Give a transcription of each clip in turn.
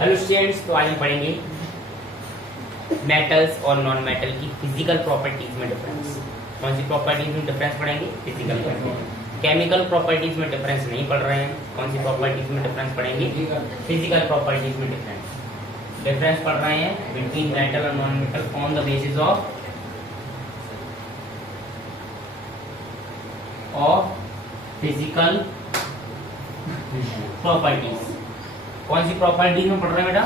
Hello students, तो आज हम पढ़ेंगे मेटल्स और नॉन मेटल की फिजिकल प्रॉपर्टीज में डिफरेंस। कौन सी प्रॉपर्टीज में डिफरेंस पढ़ेंगे? Physical properties. केमिकल प्रॉपर्टीज में डिफरेंस नहीं पढ़ रहे हैं। कौन सी प्रॉपर्टीज में डिफरेंस पढ़ेंगे? फिजिकल प्रॉपर्टीज में डिफरेंस पढ़ रहे हैं बिटवीन मेटल और non metal on the basis of physical properties. कौन सी प्रॉपर्टीज में पढ़ रहे हैं बेटा?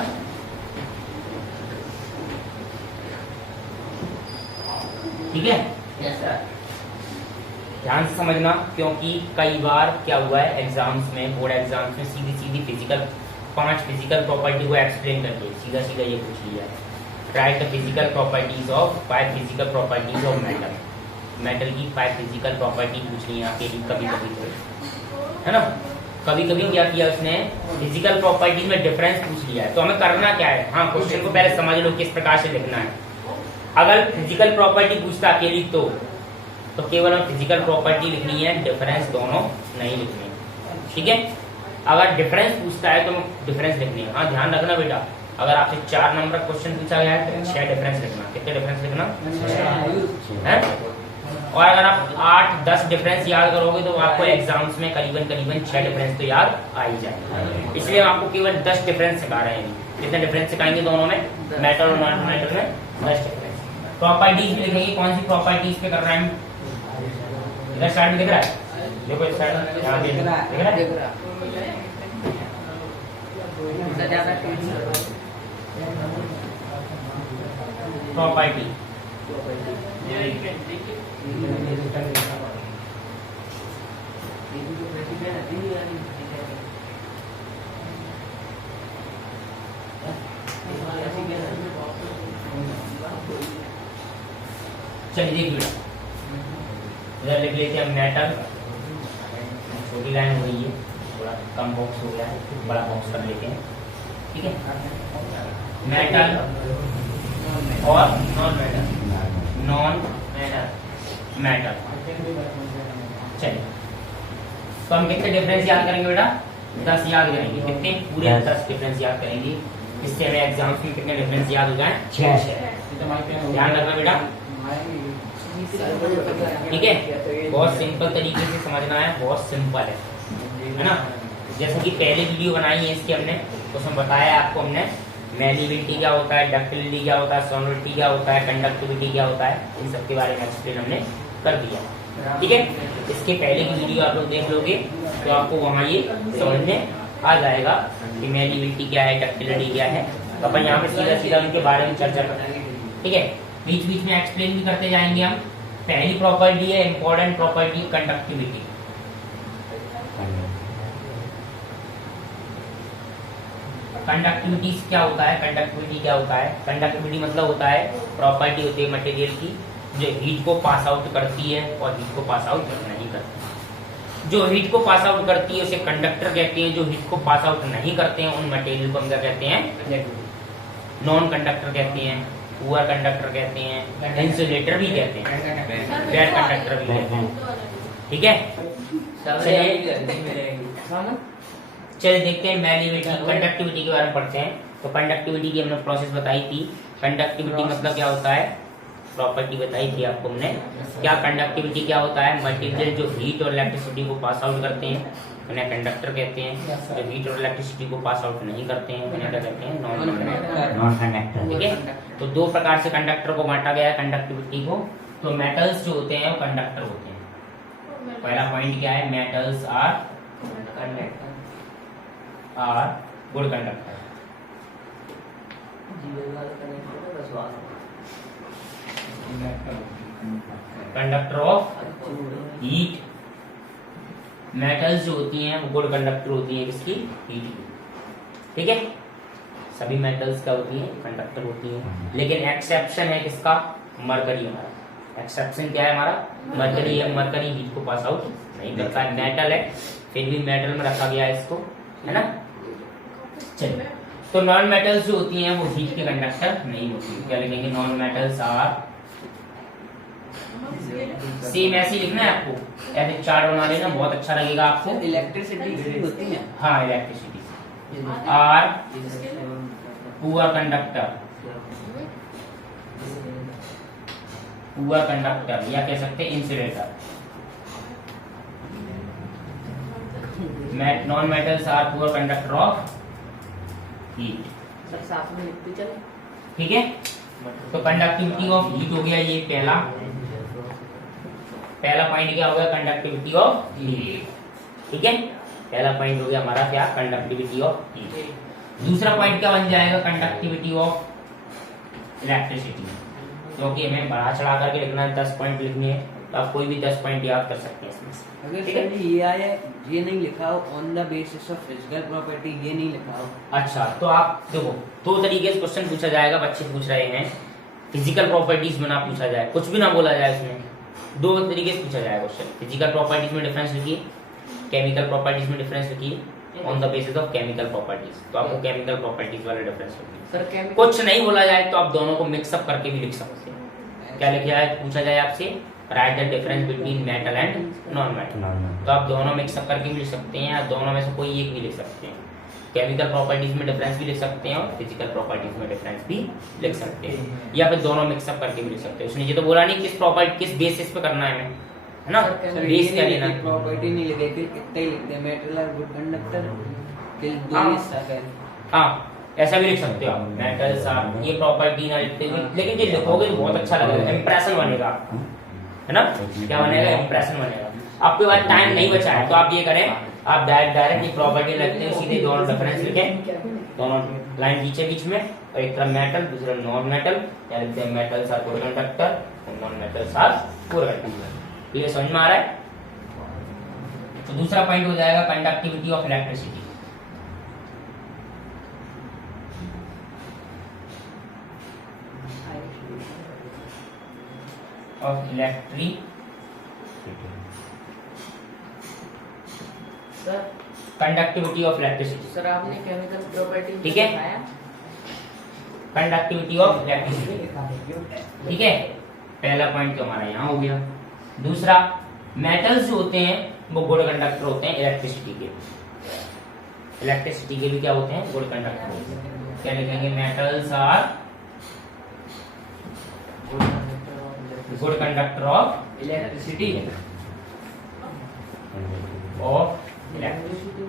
ठीक है, ध्यान से समझना, क्योंकि कई बार क्या हुआ है एग्जाम्स में, बोर्ड एग्जाम्स में सीधी सीधी फिजिकल 5 फिजिकल प्रॉपर्टी को एक्सप्लेन करके सीधा सीधा ये पूछ लिया है। Right the physical properties of 5 physical properties of metal. Metal की 5 फिजिकल प्रॉपर्टी पूछ ली है कभी कभी, है ना। कभी कभी क्या किया उसने, फिजिकल प्रॉपर्टी में डिफरेंस पूछ लिया है। तो हमें करना क्या है? हाँ, क्वेश्चन को पहले समझ लो किस प्रकार से लिखना है। अगर फिजिकल प्रॉपर्टी पूछता अकेली तो केवल हम फिजिकल प्रॉपर्टी लिखनी है, डिफरेंस दोनों नहीं लिखनी है। ठीक है, अगर डिफरेंस पूछता है तो डिफरेंस लिखनी है। हाँ, ध्यान रखना बेटा, अगर आपसे 4 नंबर क्वेश्चन पूछा गया है तो 6 डिफरेंस लिखना। कितने डिफरेंस लिखना है? और अगर आप 8-10 डिफरेंस याद करोगे तो आपको एग्जाम्स में करीबन 6 डिफरेंस तो याद आ ही जाएगा। इसलिए हम आपको केवल 10 डिफरेंस सिखा रहे हैं। कितने डिफरेंस सिखाएंगे दोनों में, मेटल और नॉन मेटल में? 10 डिफरेंस। प्रॉपर्टीज भी लिखेंगे। कौन सी प्रॉपर्टीज पे कर रहे हैं? इधर साइड में दिख रहा है, देखो इस साइड, यहाँ दिख रहा है। प्रॉपर्टी चलिए देखिए, इधर लिख लेते हैं मेटल। छोटी लाइन हो रही है, थोड़ा कम बॉक्स हो गया है, बड़ा बॉक्स कर लेते हैं। ठीक है, मेटल और नॉन मेटल। चलिए, तो हम कितने डिफरेंस याद करेंगे बेटा? 10 याद करेंगे। कितने? पूरे 10 डिफरेंस याद करेंगे। इससे हमें एग्जाम्स में कितने डिफरेंस याद हो जाए? 6। ध्यान रखना बेटा, ठीक है। बहुत सिंपल तरीके से समझना है, बहुत सिंपल है ना। जैसे कि पहले वीडियो बनाई है इसकी हमने, उसमें बताया आपको हमने मैलिबिलिटी क्या होता है, डक्टिलिटी क्या होता है, सोनिलिटी क्या होता है, कंडक्टिविटी क्या होता है, इन सब के बारे में एक्सप्लेन हमने कर दिया। ठीक है, इसके पहले की वीडियो आप लोग देख लोगे तो आपको वहाँ ये समझ में आ जाएगा कि मैलिबिलिटी क्या है, डक्टिलिटी क्या है। तो अपन यहाँ पे सीधा सीधा उनके बारे में चर्चा करेंगे। ठीक है, बीच बीच में एक्सप्लेन भी करते जाएंगे हम। पहली प्रॉपर्टी है इंपॉर्टेंट प्रॉपर्टी, कंडक्टिविटी। कंडक्टिविटी क्या होता है? कंडक्टिविटी क्या होता है? कंडक्टिविटी मतलब होता है, प्रॉपर्टी होती है मटेरियल की जो हीट को पास आउट करती है और हीट को पास आउट नहीं करती। जो हीट को पास आउट करती है उसे कंडक्टर कहते हैं। जो हीट को पास आउट नहीं करते हैं उन मटेरियल को हम क्या कहते हैं? नॉन कंडक्टर कहते हैं, पुअर कंडक्टर कहते हैं, इंसुलेटर भी कहते हैं, बैड कंडक्टर भी कहते हैं। ठीक है, चलिए देखते हैं मैलिबिलिटी, कंडक्टिविटी के बारे में पढ़ते हैं। तो कंडक्टिविटी की हमने प्रोसेस बताई थी। कंडक्टिविटी मतलब क्या होता है, प्रॉपर्टी बताई थी आपको हमने। क्या कंडक्टिविटी क्या होता है? मटेरियल जो हीट और इलेक्ट्रिसिटी को पास आउट करते हैं उन्हें कंडक्टर कहते हैं। जो हीट और इलेक्ट्रिसिटी को पास आउट नहीं करते हैं उन्हें क्या कहते हैं? Non conductor. ठीक है, तो 2 प्रकार से कंडक्टर को बांटा गया है, कंडक्टिविटी को। तो मेटल्स जो होते हैं वो कंडक्टर होते हैं। पहला पॉइंट क्या है? Metals are good conductor. Conductor of heat. Metals जो होती हैं वो गुड कंडक्टर होती हैं किसकी? हीट की। ठीक है, सभी मेटल्स क्या होती हैं? कंडक्टर होती हैं। लेकिन एक्सेप्शन है किसका? मरकरी हमारा। एक्सेप्शन क्या है हमारा? मरकरी है। मरकरी हीट को पास आउट नहीं करता है। मेटल है फिर भी मेटल में रखा गया है इसको, है ना। चलिए, तो नॉन मेटल्स जो होती हैं वो हीट के कंडक्टर नहीं होती। क्या लिखेंगे? नॉन मेटल्स आर, सेम ऐसे ही लिखना है आपको, ऐसे चार्ट बना लेना, बहुत अच्छा लगेगा आपको। इलेक्ट्रिसिटी होती है। हाँ, electricity. Are poor conductor, poor conductor या कह सकते हैं insulator. Non metals are poor conductor of heat. साथ में लिखते चले। ठीक है, तो कंडक्टिविटी ऑफ हीट हो गया ये पहला पॉइंट। क्या हो गया? Conductivity of heat. ठीक है, पहला पॉइंट हो गया हमारा क्या? Conductivity of heat. दूसरा पॉइंट क्या बन जाएगा? Conductivity of electricity. क्योंकि हमें बढ़ा चढ़ा करके लिखना है, 10 पॉइंट लिखने हैं, तो आप कोई भी 10 पॉइंट याद कर सकते हैं इसमें से। अगर ठीक है, सर ये आया, ये नहीं लिखा हो on the basis of physical property, ये नहीं लिखा हो। अच्छा तो आप देखो, दो तरीके से क्वेश्चन पूछा जाएगा, बच्चे पूछ रहे हैं। फिजिकल प्रॉपर्टीज में ना पूछा जाए, कुछ भी ना बोला जाए इसमें, दो तरीके से पूछा जाएगा क्वेश्चन। फिजिकल प्रॉपर्टीज में डिफरेंस लिखिए, केमिकल प्रॉपर्टीज में डिफरेंस लिखिए, on the basis of chemical properties. तो आपको केमिकल प्रॉपर्टीज वाला डिफरेंस लिखिए। सर केमिकल कुछ नहीं बोला जाए तो आप दोनों को मिक्सअप करके भी लिख सकते हैं। क्या लिखा जाए? पूछा जाए आपसे right the difference between metal and non metal, तो आप दोनों मिक्सअप करके भी लिख सकते हैं, या दोनों में से कोई एक भी लिख सकते हैं। केमिकल प्रॉपर्टीज में डिफरेंस भी लिख सकते हैं और फिजिकल प्रॉपर्टीज में डिफरेंस भी लिख सकते हैं, या फिर दोनों मिक्सअप करके भी लिख सकते हैं। उसने ये तो बोला नहीं किस प्रॉपर्टी, किस बेसिस पे करना है हमें, है ना? बेस क्या लेना है? प्रॉपर्टी नहीं लिखे, इतना ही लिखते हैं, मेटल और गुड कंडक्टर के दो हाँ। हिस्सा है। हाँ, ऐसा भी लिख सकते हो आप, मेटल्स आर, ये प्रॉपर्टी ना लिखते हुए, लेकिन ये लिखोगे तो बहुत अच्छा लगेगा, इंप्रेशन बनेगा, है ना? क्या बनेगा? इंप्रेशन बनेगा। आपके पास टाइम नहीं बचा है तो आप ये करें, आप डायरेक्ट ये प्रॉपर्टी लगते हैं, सीधे दोनों डिफरेंस लिखें, दोनों लाइन पीछे बीच में, और एक तरफ मेटल दूसरा नॉन मेटल, या लिखते हैं मेटल्स आर गुड कंडक्टर और non metals are poor conductor. ये समझ में आ रहा है? तो दूसरा पॉइंट हो जाएगा conductivity of electricity. Of electricity, sir conductivity of electricity. Sir आपने केमिकल प्रॉपर्टी ठीक है, कंडक्टिविटी ऑफ इलेक्ट्रिसिटी। ठीक है, पहला पॉइंट तो हमारा यहाँ हो गया। दूसरा, मेटल्स जो होते हैं वो गुड कंडक्टर होते हैं इलेक्ट्रिसिटी के। इलेक्ट्रिसिटी के भी क्या होते हैं? गुड कंडक्टर होते हैं। क्या लिखेंगे? Metals are good conductor of electricity of electricity.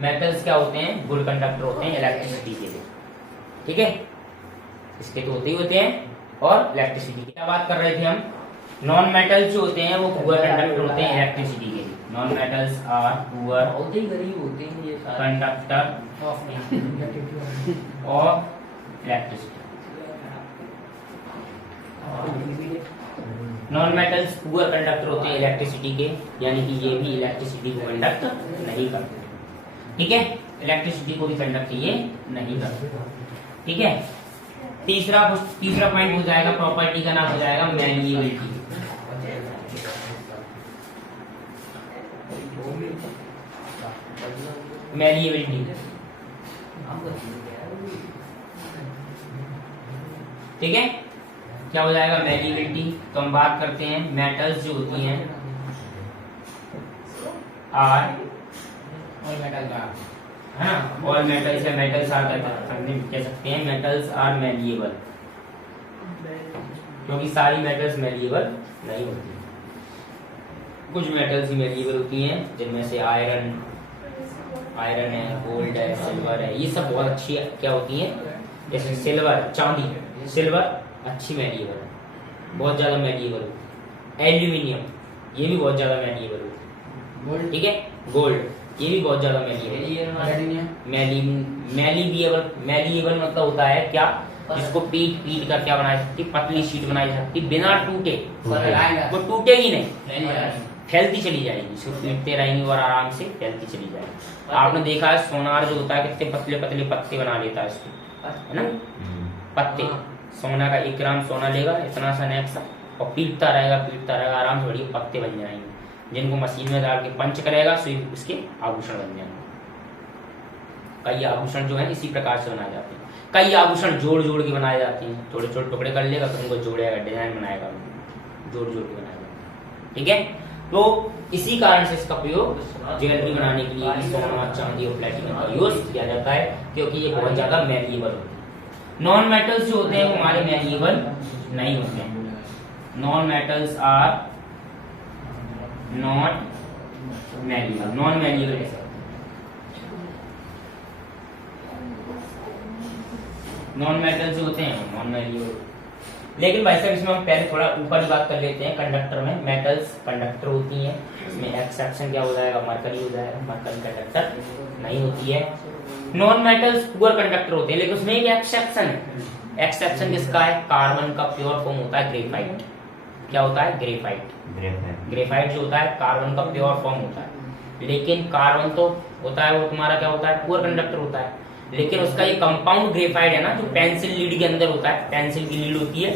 Metals क्या होते हैं? गुड कंडक्टर होते हैं इलेक्ट्रिसिटी के लिए। ठीक है, इसके तो होते ही होते हैं। और इलेक्ट्रिसिटी की क्या बात कर रहे थे हम? नॉन मेटल्स जो होते हैं वो पुअर कंडक्टर होते हैं इलेक्ट्रिसिटी के लिए। नॉन मेटल्स आर पुअर बहुत ही गरीब होते हैं ये सारे conductor of electricity. Non metals poor conductor होते हैं इलेक्ट्रिसिटी के, यानी कि ये भी इलेक्ट्रिसिटी को कंडक्ट नहीं करते। ठीक है, इलेक्ट्रिसिटी को भी कंडक्ट ये नहीं करते। ठीक है, तीसरा पॉइंट हो जाएगा, प्रॉपर्टी का नाम हो जाएगा मैलिएबिलिटी। मैलिएबिलिटी, ठीक है, क्या हो जाएगा? मैलिएबिलिटी। तो हम बात करते हैं मेटल्स जो होती हैं आर और मेटल का, है ना? और मेटल्स या मेटल्स आर कह सकते हैं मेटल्स आर मैलिएबल, क्योंकि सारी मेटल्स मैलिएबल नहीं होती। कुछ मेटल्स ही मैलिएबल होती हैं, जिनमें से आयरन है, गोल्ड है, सिल्वर है, ये सब बहुत अच्छी क्या होती हैं? जैसे सिल्वर, चांदी, सिल्वर अच्छी मैलिएबल है, बहुत ज्यादा मैलिएबल होती है। एल्यूमिनियम ये भी बहुत ज्यादा मैलिएबल होती है। ठीक है, गोल्ड ये भी बहुत ज्यादा मैलिएबल मतलब होता है क्या? जिसको पीट कर क्या बना सकती, पतली शीट बनाई सकती, बिना टूटे, वो टूटेगी नहीं, फैलती चली जाएगी, इसको पीटते रहेंगे और आराम से फैलती चली जाएगी। आपने देखा है सोनार जो होता है कितने पतले पतले पत्ते बना लेता है इसको, है ना? पत्ते, सोना का 1 ग्राम सोना लेगा इतना सा नेक सा, और पीटता रहेगा आराम से, बढ़िया पत्ते बन जाएंगे, जिनको मशीन में डाल के पंच करेगा तो उसके आभूषण बन जाएंगे। कई आभूषण जो है इसी प्रकार से बनाए जाते हैं। कई आभूषण जोड़ जोड़ के बनाए जाते हैं, छोटे छोटे टुकड़े कर लेगा फिर उनको जोड़ेगा, डिजाइन बनाएगा, जोड़ जोड़ के बनाएगा। ठीक है, तो इसी कारण से इसका प्रयोग ज्वेलरी बनाने के लिए भी सोना, चांदी और प्लेटिनम का यूज किया जाता है, क्योंकि ये बहुत ज्यादा मैलिएबल होते हैं। नॉन मेटल्स जो होते हैं वो हमारे मैलिएबल नहीं होते हैं। Non metals are not malleable, non malleable कैसे होते हैं? नॉन मेटल्स जो होते हैं नॉन मैलिएबल। लेकिन भाई साहब इसमें हम पहले थोड़ा ऊपर ही बात कर लेते हैं। कंडक्टर में मेटल्स कंडक्टर होती हैं, इसमें एक्सेप्शन क्या हो जाएगा, मरकरी हो जाएगा, मरकरी कंडक्टर नहीं होती है। नॉन मेटल्स पुअर कंडक्टर होते हैं, लेकिन उसमें एक एक्सेप्शन है। एक्सेप्शन किसका है? कार्बन का प्योर फॉर्म होता है ग्रेफाइट। क्या होता है? ग्रेफाइट। ग्रेफाइट जो होता है कार्बन का प्योर फॉर्म होता है, लेकिन कार्बन तो होता है वो तुम्हारा क्या होता है? पुअर कंडक्टर होता है, लेकिन उसका ये कंपाउंड ग्रेफाइट है ना, जो पेंसिल लीड के अंदर होता है, पेंसिल की लीड होती है,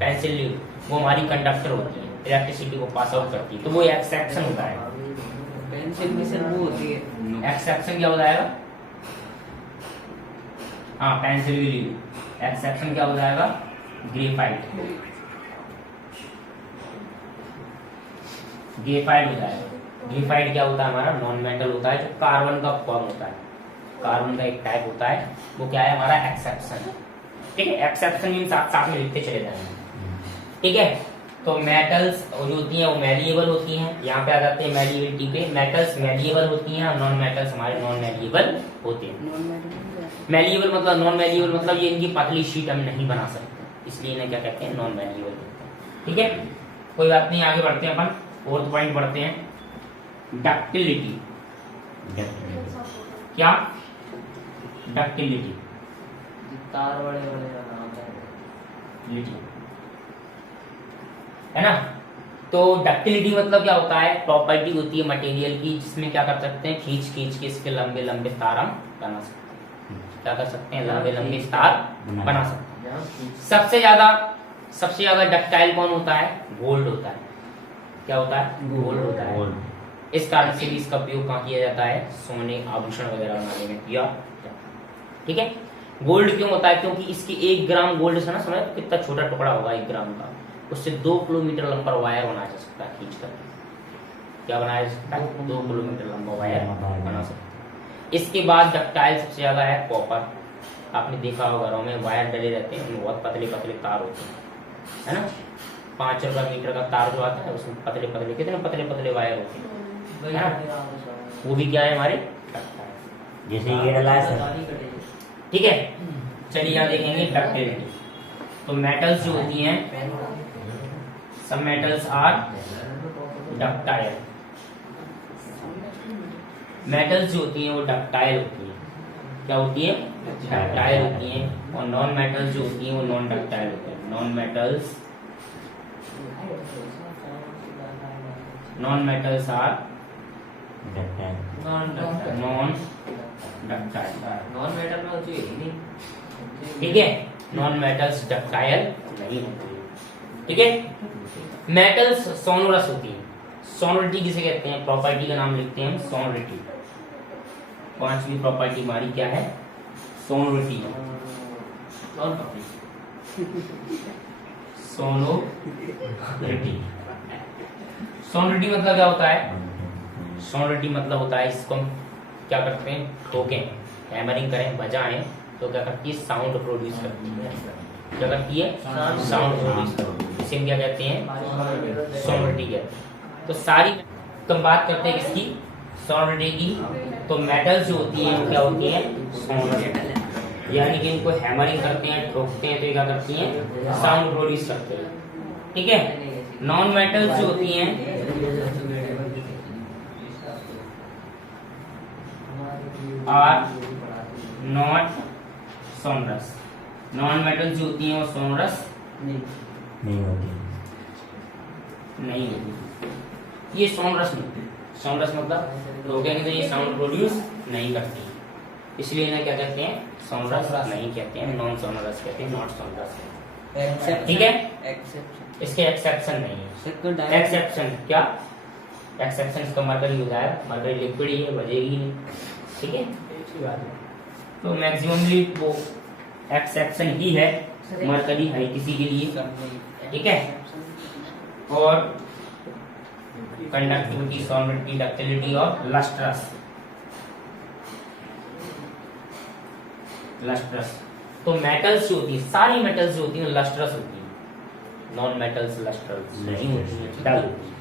पेंसिल लीड वो हमारी कंडक्टर होती है, इलेक्ट्रिसिटी को पास आउट करती है, तो वो एक्सेप्शन होता है। पेंसिल में सर वो होती है, एक्सेप्शन क्या हो जाएगा? हाँ, पेंसिल की लीड। एक्सेप्शन क्या हो जाएगा? ग्रेफाइट। ग्रेफाइट हो जाएगा। ग्रेफाइट क्या होता है? हमारा नॉन मेटल होता है, जो कार्बन का फॉर्म होता है, कार्बन का एक टाइप होता है, वो क्या है? हमारा एक्सेप्शन। ठीक है, एक्सेप्शन मीन साथ साथ में लिखते चले जाएंगे। ठीक है, तो मेटल्स जो होती हैं वो मैलिएबल होती हैं, यहाँ पे आ जाते हैं मैलिएबिलिटी पे। मेटल्स मैलिएबल होती हैं और नॉन मेटल्स हमारे नॉन मैलिएबल होते हैं। मैलिएबल मतलब, नॉन मैलिएबल मतलब ये इनकी पतली शीट हम नहीं बना सकते, इसलिए इन्हें क्या कहते हैं? नॉन मैलिएबल कहते हैं। ठीक है, कोई बात नहीं, आगे बढ़ते हैं अपन। फोर्थ पॉइंट बढ़ते हैं, डक्टिलिटी। क्या? डक्टिलिटी, तार बड़े है ना। तो डक्टिलिटी मतलब क्या होता है? प्रॉपर्टी होती है मटेरियल की, जिसमें क्या कर सकते हैं? खींच खींच के इसके लंबे लंबे तार हम बना सकते हैं। क्या कर सकते हैं? लंबे लंबे तार बना सकते हैं। सबसे ज्यादा डक्टाइल कौन होता है? गोल्ड होता है। क्या होता है? गोल्ड होता है। इस कारण से भी इसका उपयोग कहाँ किया जाता है? सोने, आभूषण वगैरह बनाने में किया जाता है। ठीक है, गोल्ड क्यों होता है? क्योंकि इसकी 1 ग्राम गोल्ड से ना, समझ कितना छोटा टुकड़ा होगा 1 ग्राम का, उससे 2 किलोमीटर लंबा वायर बनाया जा सकता है खींच कर। क्या बनाया जा सकता है? 2 किलोमीटर लंबा वायर बना सकते हैं। इसके बाद डक्टाइल सबसे ज्यादा है कॉपर। आपने देखा होगा घरों में वायर डले रहते हैं, उनमें बहुत पतले पतले तार होते हैं, है ना। 5 रुपए मीटर का तार जो आता है उसमें पतले पतले, कितने पतले पतले वायर होते हैं, वो भी क्या है? हमारे जैसे ये डला है सर। ठीक है, चलिए यहाँ देखेंगे डक्टिलिटी। तो मेटल्स जो होती हैं, सब मेटल्स आर डक्टाइल। मेटल्स जो होती हैं वो डक्टाइल होती हैं। क्या होती है? डक्टाइल होती हैं। और नॉन मेटल्स जो होती हैं वो नॉन डक्टाइल होती हैं। Non metals are non ductile. Non metal में होती है नहीं। ठीक है, नॉन मेटल्स डक्टाइल नहीं होती। ठीक है, मेटल्स सोनोरस होती है। सोनोरिटी किसे कहते हैं? प्रॉपर्टी का नाम लिखते हैं सोनोरिटी। 5वीं प्रॉपर्टी हमारी क्या है? सोनोरिटी। सोनोरिटी। सोनोरिटी मतलब क्या होता है? सोनोरिटी मतलब होता है, इसको हम क्या करते हैं? ठोकें, हैमरिंग करें, बजाएं तो क्या करती है? साउंड प्रोड्यूस करती है। क्या करती है? साउंड प्रोड्यूस करती है। इसे हम क्या कहते हैं? सोनोरिटी कहते हैं। तो सारी हम बात करते हैं किसकी? सोनोरिटी की। तो मेटल्स जो होती हैं वो क्या होती हैं? सोनोरिटी, यानी कि इनको हैमरिंग करते हैं, ठोकते हैं तो ये क्या करती हैं? साउंड प्रोड्यूस करते हैं। ठीक है, नॉन मेटल्स जो होती हैं are not sonorous. Non metals जो होती हैं वो सोनरस नहीं होती। ये सोनरस नहीं। सोनरस मतलब लोग कहते हैं ये साउंड प्रोड्यूस नहीं करती, इसलिए इन्हें क्या कहते हैं? सोनरस नहीं कहते हैं, नॉन सोनरस कहते हैं, नॉट सोनरस। ठीक है, इसके एक्सेप्शन नहीं है। एक्सेप्शन क्या? एक्सेप्शन इसका मरकरी हो जाएगा, मरकरी लिक्विड ही है, बजेगी नहीं। ठीक है, तो मैक्सिममली वो एक्सेप्शन ही है, मरकरी है किसी के लिए। ठीक है, और कंडक्टिविटी, सॉलिडिटी, डक्टिलिटी और लस्ट्रस। लस्ट्रस तो मेटल्स जो होती है, सारी मेटल्स जो होती है लस्ट्रस होती है, नॉन मेटल्स लस्ट्रस नहीं होती है, डल होती है,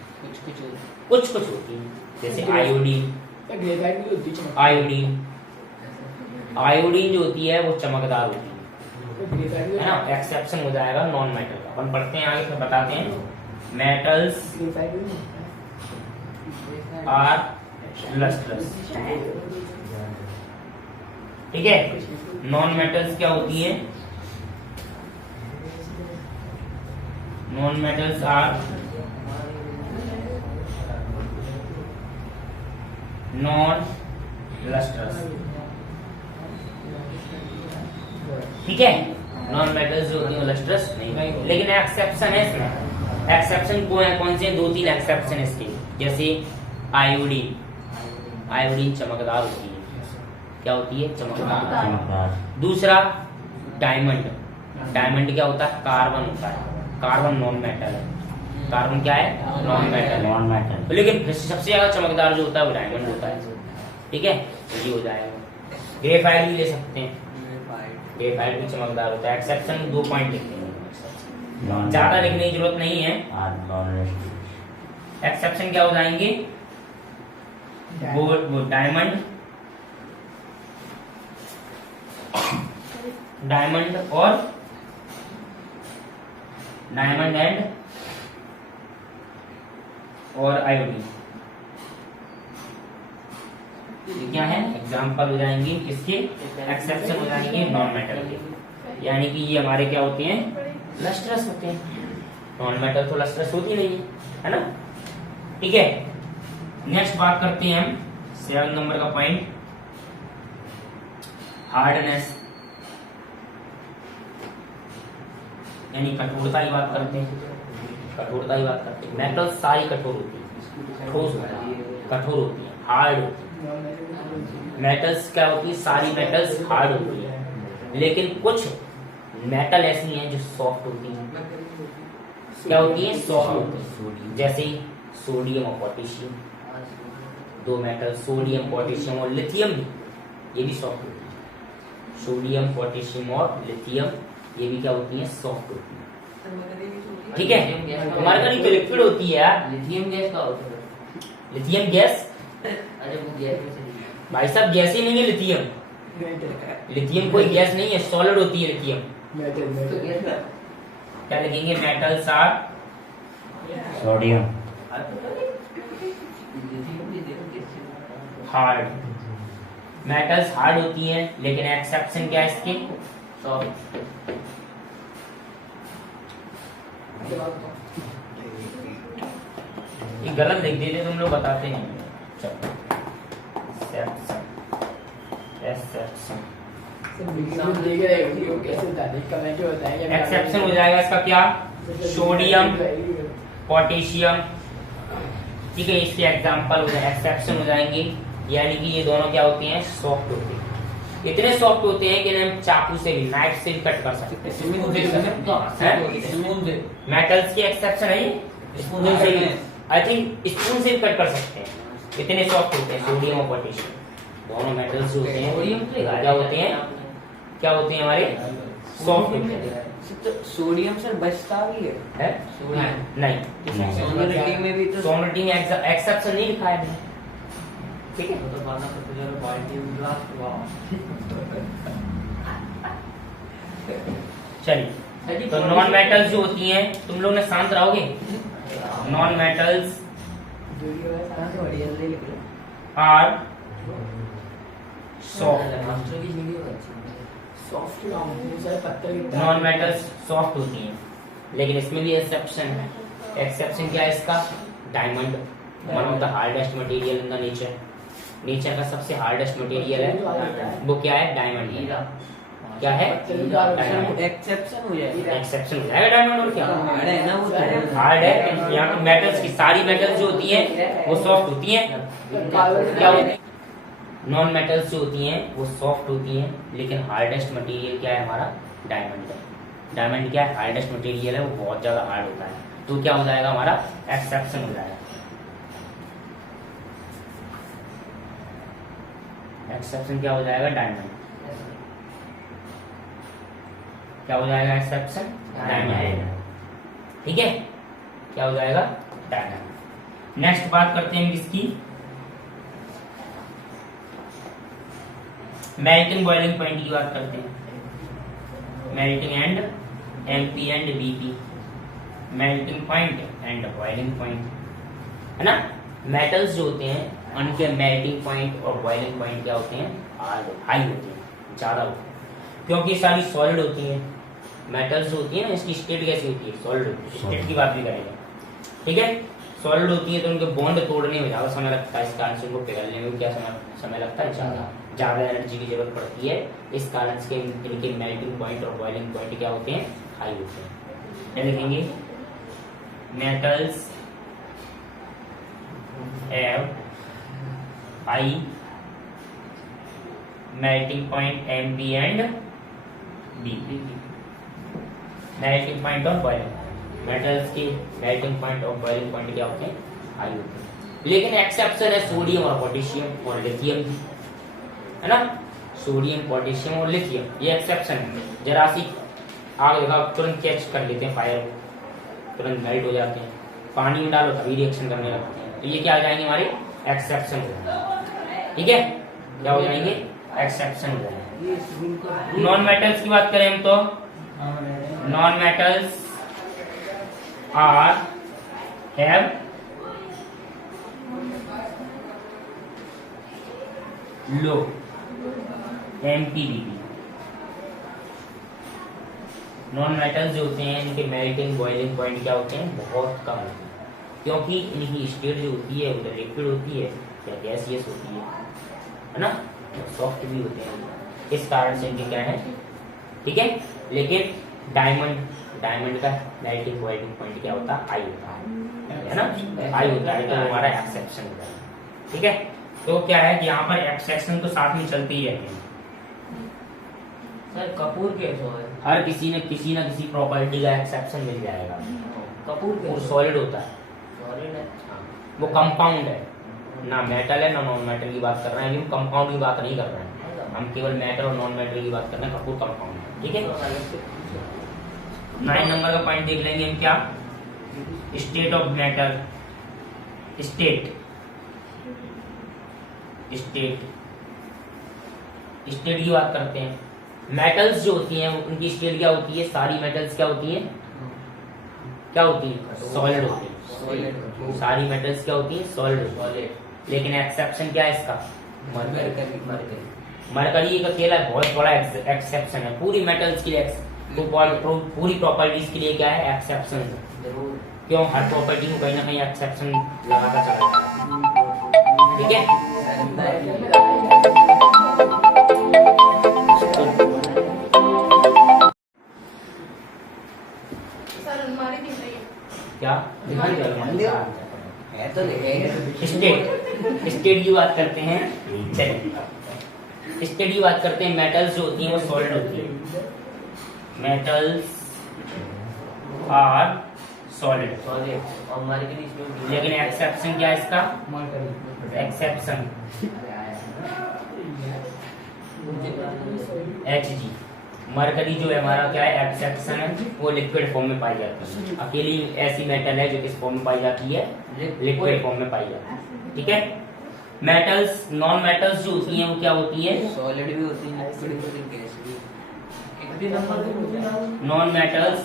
कुछ कुछ होती है, जैसे आयोडीन। आयोडीन जो होती है वो चमकदार होती है ना, एक्सेप्शन हो जाएगा नॉन मेटल का। अपन पढ़ते हैं आगे, फिर बताते हैं। मेटल्स आर लस्ट्रस, ठीक है। नॉन मेटल्स क्या होती है? Non metals are non lustrous, ठीक है। नॉन मेटल्स जो होती है लस्ट्रस नहीं, लेकिन एक्सेप्शन है इसमें। एक्सेप्शन कौन से? 2-3 एक्सेप्शन है इसके, जैसे आयोडीन। आयोडीन चमकदार होती है, क्या होती है? चमकदार। दूसरा डायमंड। डायमंड क्या होता है? कार्बन होता है। कार्बन नॉन मेटल है। कार्बन क्या है? Non metal. नॉन मेटल, लेकिन सबसे ज्यादा चमकदार जो होता है वो डायमंड होता है, ठीक है। तो ये हो जाएगा। ग्रेफाइट भी ले सकते हैं, ग्रेफाइट भी चमकदार होता है। एक्सेप्शन 2 पॉइंट लिखते हैं, ज्यादा लिखने की जरूरत नहीं है। एक्सेप्शन क्या हो जाएंगे? वो डायमंड, डायमंड और डायमंड एंड और आयोडीन, ये क्या है? एग्जाम्पल हो जाएंगे इसके, एक्सेप्शन हो जाएंगे नॉन मेटल के, यानी कि ये हमारे क्या होते हैं? लस्ट्रस होते हैं। नॉन मेटल तो लस्ट्रस होती नहीं है ना, ठीक है। नेक्स्ट बात करते हैं हम 7 नंबर का पॉइंट, हार्डनेस, यानी कठोरता की बात करते हैं। कठोरता की बात करते हैं। मेटल सारी कठोर होती है, ठोस होती है, कठोर होती है, हार्ड होती है। मेटल्स क्या होती है? सारी मेटल्स हार्ड होती है, लेकिन कुछ मेटल ऐसी हैं जो सॉफ्ट होती हैं। क्या होती है? सॉफ्ट होती है, जैसे सोडियम और पोटेशियम। 2 मेटल सोडियम, पोटेशियम और लिथियम, ये भी सॉफ्ट होती है। सोडियम, पोटेशियम और लिथियम ये भी क्या होती है? सॉफ्ट होती है, ठीक है। हमारे घर लिक्विड होती है यार। लिथियम गैस का होता है। लिथियम गैस, अरे वो गैस भाई साहब गैस ही नहीं है लिथियम। लिथियम कोई गैस नहीं है, सॉलिड होती है लिथियम। तो गैस का क्या लिखेंगे? Metals are sodium, hard. Metals hard होती हैं, लेकिन एक्सेप्शन क्या है इसके? सॉफ्ट। ये गलत लिख देते तुम लोग, बताते नहीं। चलो एक्सेप्शन हो जाएगा इसका क्या? सोडियम, पोटेशियम, ठीक है। इसके एग्जांपल हो जाए, एक्सेप्शन हो जाएंगे, यानी कि ये दोनों क्या होते हैं? सॉफ्ट होते हैं। इतने सॉफ्ट होते हैं कि हम चाकू से भी, नाइफ से भी कट कर सकते हैं। मेटल्स की एक्सेप्शन है ये, स्पून से भी, आई थिंक स्पून से भी कट कर सकते हैं, इतने सॉफ्ट होते हैं सोडियम और पोटेशियम। दोनों मेटल्स जो होते हैं क्या होते हैं? क्या होते हैं हमारे? सॉफ्ट होते हैं। तो सोडियम सर बचता भी है? सोडियम नहीं, सोडियम में भी तो सोडियम में एक्सेप्शन नहीं लिखा है, ठीक है। तो बाना पता चलो क्वालिटी ब्लास्ट वाह। चलिए, तो नॉन मेटल्स जो होती हैं, तुम लोग ने शांत रहोगे। Non metals are soft. Non metals soft होती हैं, लेकिन इसमें भी एक्सेप्शन है। एक्सेप्शन क्या है इसका? Diamond, one of the hardest material in the nature. Nature का सबसे हार्डेस्ट मटेरियल है वो क्या है? डायमंड। क्या है? डायमंड। एक्सेप्शन हो जाएगा। एक्सेप्शन हो जाएगा डायमंड, और क्या? हार्ड है ना वो तो। हार्ड है। यहाँ पे मेटल्स की सारी मेटल्स जो होती हैं वो सॉफ्ट होती हैं। क्या होती है? नॉन मेटल्स जो होती हैं वो सॉफ्ट होती हैं, लेकिन हार्डेस्ट मटेरियल क्या है हमारा? डायमंड है। डायमंड क्या है? हार्डेस्ट मटेरियल है, वो बहुत ज्यादा हार्ड होता है। तो क्या हो जाएगा हमारा? एक्सेप्शन हो जाएगा। एक्सेप्शन क्या हो जाएगा? डायमंड। क्या हो जाएगा एक्सेप्शन? डायमंड। ठीक है, क्या हो जाएगा? डायमंड। नेक्स्ट बात करते हैं किसकी? मेल्टिंग बॉइलिंग पॉइंट की बात करते हैं। Melting and MP and BP, melting point and boiling point, है ना। मेटल्स जो होते हैं उनके मेल्टिंग पॉइंट और बॉइलिंग पॉइंट क्या होते हैं? हाई होते हैं, ज्यादा होते हैं, क्योंकि सारी सॉलिड होती हैं। मेटल्स होती है ना, इसकी स्टेट कैसी होती है? सॉलिड होती है। स्टेट की बात भी करेंगे, ठीक है। सॉलिड होती है तो उनके बॉन्ड तोड़ने में ज्यादा समय लगता है, इस कारण से उनको पिघलने में क्या समय लगता है? ज्यादा एनर्जी की जरूरत पड़ती है। इस कारण से इनके मेल्टिंग पॉइंट और बॉइलिंग पॉइंट क्या होते हैं? हाई होते हैं। क्या लिखेंगे? Metals have high melting point MP and BP. Melting point और बॉइलिंग, मेटल्स के मेल्टिंग पॉइंट और बॉइलिंग पॉइंट क्या होते हैं? हाई होते हैं। लेकिन एक्सेप्शन है सोडियम और पोटेशियम और लिथियम, है ना। सोडियम, पोटेशियम और लिथियम, ये एक्सेप्शन है। जरा सी आग लगा तुरंत कैच कर लेते हैं फायर, तुरंत मेल्ट हो जाते हैं। पानी में डालो तभी रिएक्शन करने लगते हैं। तो ये क्या आ जाएंगे? हमारे एक्सेप्शन हो जाएंगे, ठीक है। क्या हो जाएंगे? एक्सेप्शन हो जाएंगे। नॉन मेटल्स की बात करें हम तो non metals are have low MP BP. Non metals जो होते हैं इनके मेल्टिंग बॉइलिंग पॉइंट क्या होते हैं? बहुत कम होते हैं, क्योंकि इनकी स्टेट जो होती है वो लिक्विड होती है या गैसियस होती है ना, सॉफ्ट भी होते हैं। इस कारण से इनके क्या है? ठीक है। लेकिन डायमंड का मेल्टिंग बॉइलिंग पॉइंट क्या होता है? हाई होता है ना, हाई होता है, तो हमारा एक्सेप्शन होता है। ठीक है, तो क्या है कि यहाँ पर एक्सेप्शन तो साथ में चलती ही रहती है। सर कपूर कैसे है? हर किसी ना किसी प्रॉपर्टी का एक्सेप्शन मिल जाएगा। कपूर वो सॉलिड होता है, सॉलिड है, वो कंपाउंड है, ना मेटल है ना नॉन मेटल की बात कर रहे हैं। हम कंपाउंड की बात नहीं कर रहे हैं, हम केवल मेटल और नॉन मेटल की बात कर रहे हैं। कपूर कंपाउंड है, ठीक है। 9 नंबर का पॉइंट देख लेंगे हम। क्या? स्टेट ऑफ मेटल, स्टेट की बात करते हैं। मेटल्स जो होती हैं उनकी स्टेट क्या होती है? सारी मेटल्स क्या होती हैं? क्या होती है? सॉलिड होती है। सारी मेटल्स क्या होती है? सॉलिड। लेकिन एक्सेप्शन क्या है इसका? मरकरी एक अकेला बहुत बड़ा एक्सेप्शन है। पूरी मेटल्स के लिए तो पूरी प्रॉपर्टीज के लिए क्या है? एक्सेप्शन है। क्यों? हर प्रॉपर्टी को कहीं ना कहीं एक्सेप्शन लगाता चला जाता है, ठीक है। क्या है तो देखेंगे। स्टेट की बात करते हैं। चलिए स्टेट की बात करते हैं। मेटल्स जो होती हैं वो सॉलिड होती है। मेटल्स आर सॉलिड, लेकिन एक्सेप्शन क्या है इसका? Exception Hg। मरकरी जो है हमारा क्या है? एक्सेप्शन है, वो लिक्विड फॉर्म में पाई जाती है। अकेली ऐसी मेटल है जो किस फॉर्म में पाई जाती है? लिक्विड फॉर्म में पाई जाती है, ठीक है। मेटल्स, नॉन मेटल्स जो होती हैं वो क्या होती है? सॉलिड भी होती है, लिक्विड भी होती है, गैस भी। नॉन मेटल्स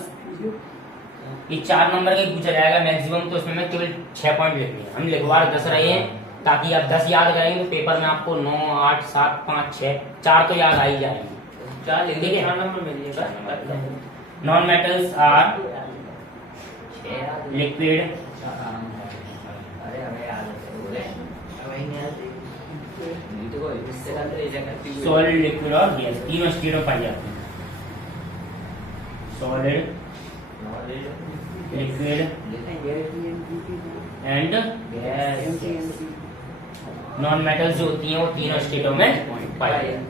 ये 4 नंबर का पूछा जाएगा मैक्सिमम, तो इसमें मैं केवल 6 पॉइंट लिखने हैं। हम लिखवा 10 रहे हैं ताकि आप 10 याद करेंगे तो पेपर में आपको 9, 8, 7, 5, 6, 4 तो याद आ ही जाएंगे। देखिए non metals are liquid, solid, liquid और गैस, तीनों स्टेट में पाई जाती है। Solid, liquid and gas. Non metals जो होती हैं वो तीनों स्टेटों में पाई जाती है।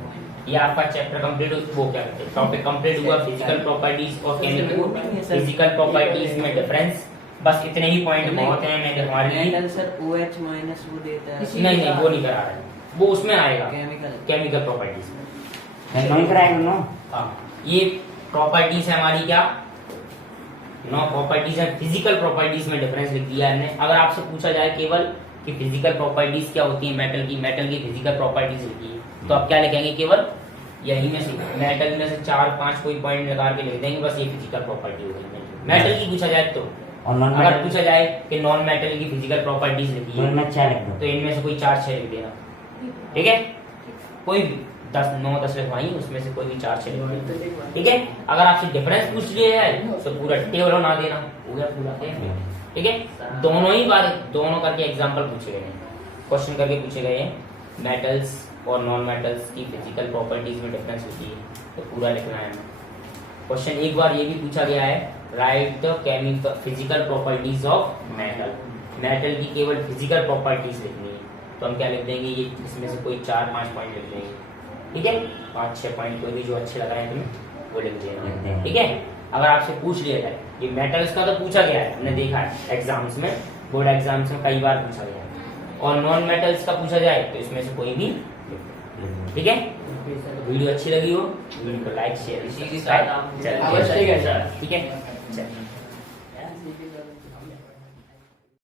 ये आपका चैप्टर कंप्लीट हो गया, टॉपिक कंप्लीट हुआ। फिजिकल प्रॉपर्टीज और केमिकल फिजिकल प्रॉपर्टीज में डिफरेंस। बस इतने ही पॉइंट बहुत हैं मेरे हमारे लिए। सर OH माइनस वो देता है। नहीं वो नहीं करा रहे हैं। वो उसमें आएगा केमिकल केमिकल प्रॉपर्टीज में। नहीं कराएंगे नो। हाँ, ये प्रॉपर्टीज है हमारी क्या, नो प्रॉपर्टीज है। फिजिकल प्रॉपर्टीज में डिफरेंस लिख दिया हमने। अगर आपसे पूछा जाए केवल कि फिजिकल प्रॉपर्टीज क्या होती है मेटल की फिजिकल प्रॉपर्टीज लिखी है, तो आप क्या लिखेंगे, केवल यही में से मेटल में से 4-5 कोई पॉइंट लगा के लिख देंगे, बस ये फिजिकल प्रॉपर्टी हो गई। मेटल की पूछा जाए तो, और नॉन अगर मेटल पूछा जाए कि नॉन मेटल की फिजिकल प्रॉपर्टीज लिखी तो है, इनमें 6 लिख दो। तो इनमें से कोई 4-6 लिख देना, ठीक है। कोई भी 9-10 लिखवाइए, उसमें से कोई भी 4-6 लिख देना, ठीक है। अगर आपसे डिफरेंस पूछ लिया है तो पूरा टेबल बना देना, हो गया पूरा, ठीक है। दोनों ही बार दोनों करके एग्जांपल पूछे गए हैं, क्वेश्चन करके पूछे गए हैं। मेटल्स और नॉन मेटल्स की फिजिकल प्रॉपर्टीज में डिफरेंस होती है, तो पूरा लिखना है। क्वेश्चन एक बार ये भी पूछा गया है, right the chemical physical properties of metal. Metal की केवल फिजिकल प्रॉपर्टीज लिखनी है, तो हम क्या लिख देंगे, ये इसमें से कोई 4-5 पॉइंट लिख देंगे, ठीक है। 5-6 पॉइंट कोई भी जो अच्छे लग रहे हैं तुम्हें वो लिख देना, ठीक है। अगर आपसे पूछ लिया जाए, ये मेटल्स का तो पूछा गया है, हमने देखा है एग्जाम्स में, बोर्ड एग्जाम्स में कई बार पूछा गया है। और नॉन मेटल्स का पूछा जाए तो इसमें से कोई भी, ठीक है। वीडियो अच्छी लगी हो वीडियो को लाइक शेयर इसी के साथ आप ठीक है, चल।